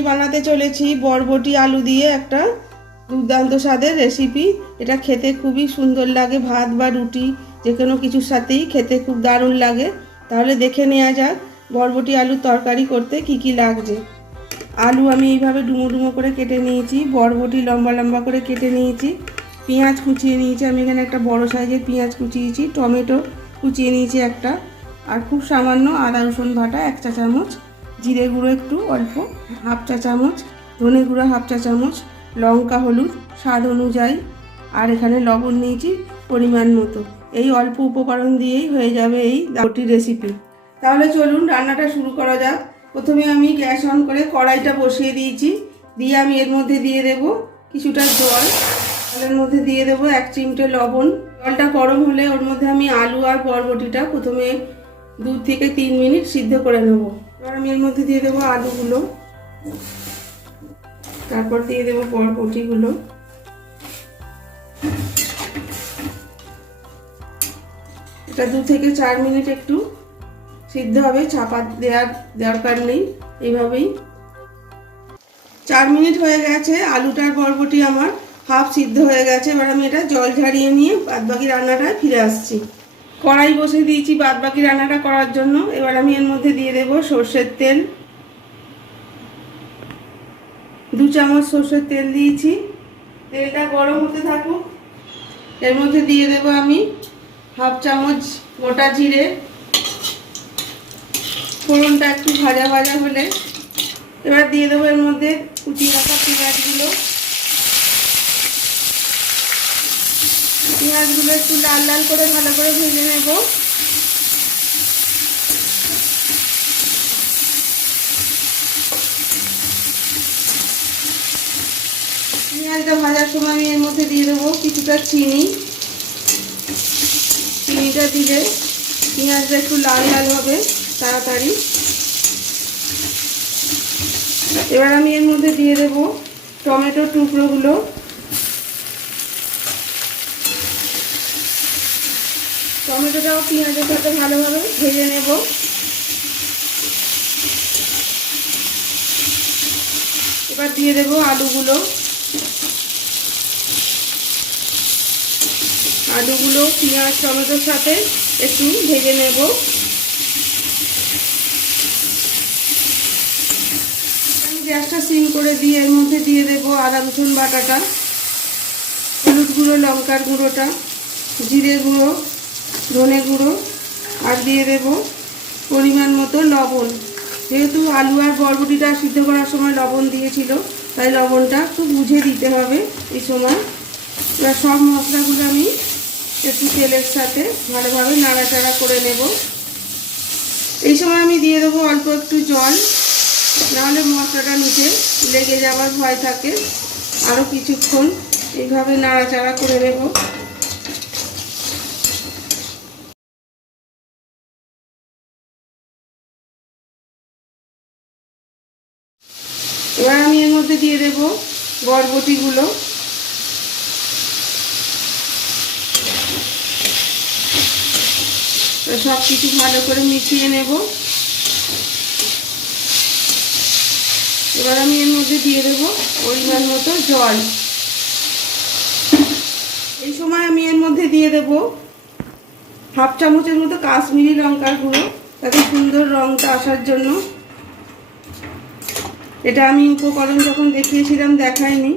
আমি বানাতে চলেছি বরবটি আলু দিয়ে একটা দুর্দান্ত স্বাদের রেসিপি। এটা খেতে খুবই সুন্দর লাগে, ভাত বা রুটি যে কোনো কিছুর সাথেই খেতে খুব দারুণ লাগে। তাহলে দেখে নেওয়া যাক বরবটি আলুর তরকারি করতে কি কি লাগছে। আলু আমি এইভাবে ডুমো ডুমো করে কেটে নিয়েছি, বরবটি লম্বা লম্বা করে কেটে নিয়েছি, পেঁয়াজ কুচিয়ে নিয়েছি, আমি এখানে একটা বড় সাইজের পেঁয়াজ কুচিয়েছি, টমেটো কুচিয়ে নিয়েছি একটা, আর খুব সামান্য আদা রসুন বাটা 1 চা চামচ, জিরে গুঁড়ো একটু অল্প 1/2 চা চামচ, ধনে গুঁড়ো 1/2 চা চামচ, লঙ্কা হলুদ স্বাদ অনুযায়ী, আর এখানে লবণ নিয়েছি পরিমাণ মতো। এই অল্প উপকরণ দিয়েই হয়ে যাবে এই বরবটির রেসিপি। তাহলে চলুন রান্নাটা শুরু করা যাক। প্রথমে আমি গ্যাস অন করে কড়াইটা বসিয়ে দিয়েছি, দিয়ে আমি এর মধ্যে দিয়ে দেব কিছুটা জল, জলের মধ্যে দিয়ে দেব 1 চিমটে লবণ। জলটা গরম হলে ওর মধ্যে আমি আলু আর বরবটিটা প্রথমে 2 থেকে 3 মিনিট সিদ্ধ করে নেব। এবার আমি এর মধ্যে দিয়ে দেব আলুগুলো, তারপর দিয়ে দেব বরবটিগুলো, এটা 2 থেকে 4 মিনিট একটু সিদ্ধ হবে, চাপা দেওয়ার দরকার নেই। এইভাবেই 4 মিনিট হয়ে গেছে, আলুটার বরবটি আমার হাফ সিদ্ধ হয়ে গেছে। এবার আমি এটা জল ঝাড়িয়ে নিয়ে বাদবাকি রান্নাটায় ফিরে আসছি। কড়াই বসে দিয়েছি বাদবাকি রান্নাটা করার জন্য। এবার আমি এর মধ্যে দিয়ে দেব সর্ষের তেল, 2 চামচ সর্ষের তেল দিয়েছি। তেলটা গরম হতে থাকুক। এর মধ্যে দিয়ে দেব আমি 1/2 চামচ গোটা জিরে। ফোড়নটা একটু ভাজা ভাজা হলে এবার দিয়ে দেবো এর মধ্যে কুচিয়ে রাখা পেঁয়াজগুলো। পেঁয়াজগুলো একটু লাল লাল করে ভালো করে ভেজে নেব। পেঁয়াজটা ভাজার সময় আমি এর মধ্যে দিয়ে দেবো কিছুটা চিনি। চিনিটা দিলে পেঁয়াজটা একটু লাল লাল হবে তাড়াতাড়ি। এবার আমি এর মধ্যে দিয়ে দেব টমেটোর টুকরোগুলো। টমেটোটাও পেঁয়াজের সাথে ভালোভাবে ভেজে নেব। এবার দিয়ে দেব আলুগুলো। আলুগুলো পেঁয়াজ টমেটোর সাথে একটু ভেজে নেব। গ্যাসটা সিম করে দিয়ে এর মধ্যে দিয়ে দেব আদা রসুন বাটাটা, হলুদ গুঁড়ো লঙ্কার গুঁড়োটা, জিরে গুঁড়ো ধনে গুঁড়ো, আর দিয়ে দেব পরিমাণ মতো লবণ। যেহেতু আলু আর বরবটিটা সিদ্ধ করার সময় লবণ দিয়েছিল, তাই লবণটা একটু বুঝে দিতে হবে এই সময়। এবার সব মশলাগুলো আমি একটু তেলের সাথে ভালোভাবে নাড়াচাড়া করে নেব। এই সময় আমি দিয়ে দেবো অল্প একটু জল, নাহলে মশলাটা নিচে লেগে যাওয়ার ভয় থাকে। আরও কিছুক্ষণ এইভাবে নাড়াচাড়া করে নেব। এবার আমি এর মধ্যে দিয়ে দেব বরবটিগুলো। সব কিছু ভালো করে মিশিয়ে নেব। এবার আমি এর মধ্যে দিয়ে দেব পরিমাণ মতো জল। এই সময় আমি এর মধ্যে দিয়ে দেব 1/2 চামচের মতো কাশ্মীরি লঙ্কার গুঁড়ো, তাতে সুন্দর রঙটা আসার জন্য। এটা আমি উপকরণ যখন দেখিয়েছিলাম দেখাইনি।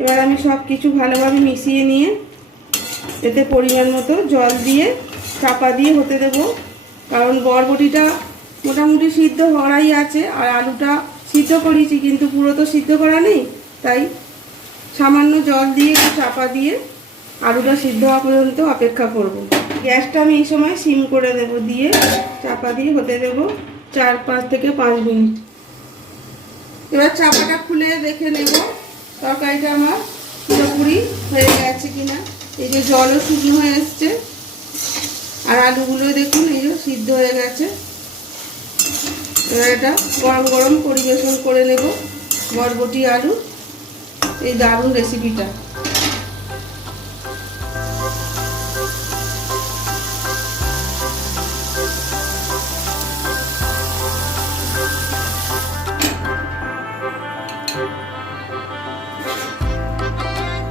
এবার আমি সব কিছু ভালোভাবে মিশিয়ে নিয়ে এতে পরিমাণ মতো জল দিয়ে চাপা দিয়ে হতে দেব, কারণ বরবটিটা মোটামুটি সিদ্ধ হওয়াই আছে, আর আলুটা সিদ্ধ করেছি কিন্তু পুরো তো সিদ্ধ করা নেই, তাই সামান্য জল দিয়ে একটু চাপা দিয়ে আলুটা সিদ্ধ হওয়া পর্যন্ত অপেক্ষা করব। গ্যাসটা আমি এই সময় সিম করে দেব, দিয়ে চাপা দিয়ে হতে দেব 4 থেকে 5 মিনিট। এবার চাপাটা খুলে দেখে নেব তরকারিটা আমার পুরোপুরি হয়ে গেছে কিনা। এই যে জলও শুকনো হয়ে এসছে, আর আলুগুলো দেখুন এই যে সিদ্ধ হয়ে গেছে। এবার এটা গরম গরম পরিবেশন করে নেব বরবটি আলু এই দারুণ রেসিপিটা।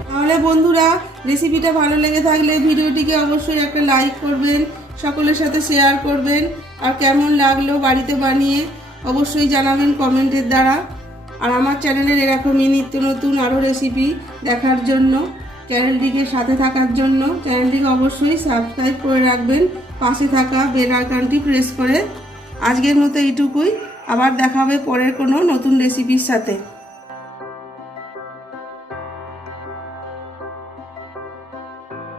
তাহলে বন্ধুরা, রেসিপিটা ভালো লেগে থাকলে ভিডিওটিকে অবশ্যই একটা লাইক করবেন, সকলের সাথে শেয়ার করবেন, আর কেমন লাগলো বাড়িতে বানিয়ে অবশ্যই জানাবেন কমেন্টের দ্বারা। আর আমার চ্যানেলের এরকমই নিত্য নতুন আরও রেসিপি দেখার জন্য, চ্যানেলটিকে সাথে থাকার জন্য চ্যানেলটিকে অবশ্যই সাবস্ক্রাইব করে রাখবেন, পাশে থাকা বেল আইকনটি প্রেস করে। আজকের মতো এইটুকুই, আবার দেখা হবে পরের কোনো নতুন রেসিপির সাথে।